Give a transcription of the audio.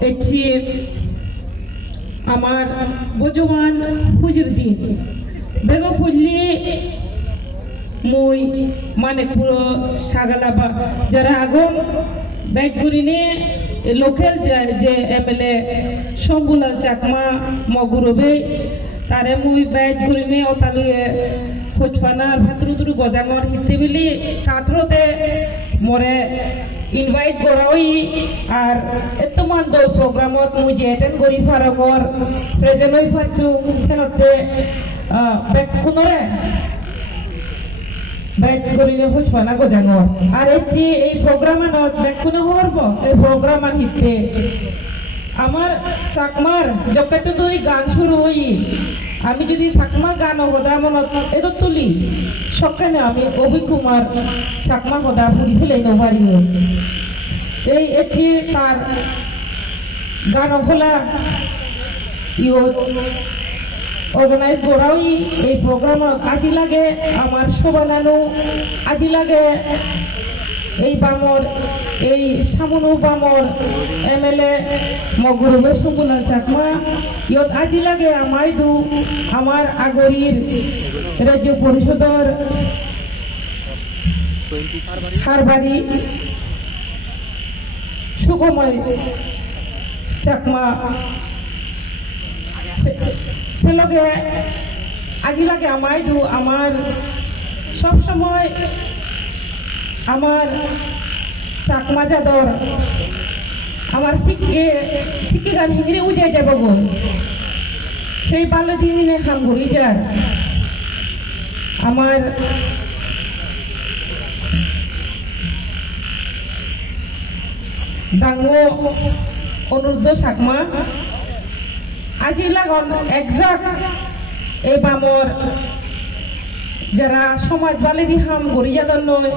এটি আমার বজওয়ান হুজুর দিন বেগো ফুললি মই মানে পুরো সাগালাবা যারা আগম ব্যাগ করিনে লোকাল যে এমএলএ শম্ভুলাল চাকমা মগুরবে তারে মুই ব্যাগ করিনে অতালিয়ে খোঁজফানার ভাতরুতুরু গজাঙর হিতে বিলি কাতরতে মরে ইনভাইট করাই আর এতমান দল প্রোগ্রামত মুই যে অ্যাটেন্ড করি ফারামর প্রেজেন্ট হই ফাচ্ছু সেনতে ব্যাগ কোনরে ব্যাগ করিনে খোঁজফানা গজাঙর আর এই প্রোগ্রামত ব্যাগ কোনে হরব এই প্রোগ্রামান হিতে আমার সাকমার যখন তুই গান শুরু হই আমি যদি সাকমা গান হদা মনত এত তুলি সকালে আমি অভি কুমার সাকমা হদা ফুরি ফেলে নবারি এই এটি তার গান হলা অর্গানাইজ করাই এই প্রোগ্রাম আজি লাগে আমার শোভানানু আজি লাগে এই বামর এই সামনু বামর এমএলএ মগুরবে শম্ভুলাল চাকমা ইয়ত আজি লাগে আমাইদু আমার আগরির রাজ্য পরিষদর হারবাড়ি সুগময় চাকমা সে লগে আজি লাগে আমাইদু আমার সব সময় আমার চাকমা যাদর আমার শিক্ষি গান হিংড়ে উঠে যাব গো সেই পালে দিনে খাম ঘুরি যার আমার ডাঙ্গো অনুরুদ্ধ চাকমা আজি লাগন একজাক্ট এই বামর যারা সমাজ বালে দি হাম ঘুরি যাদর নয়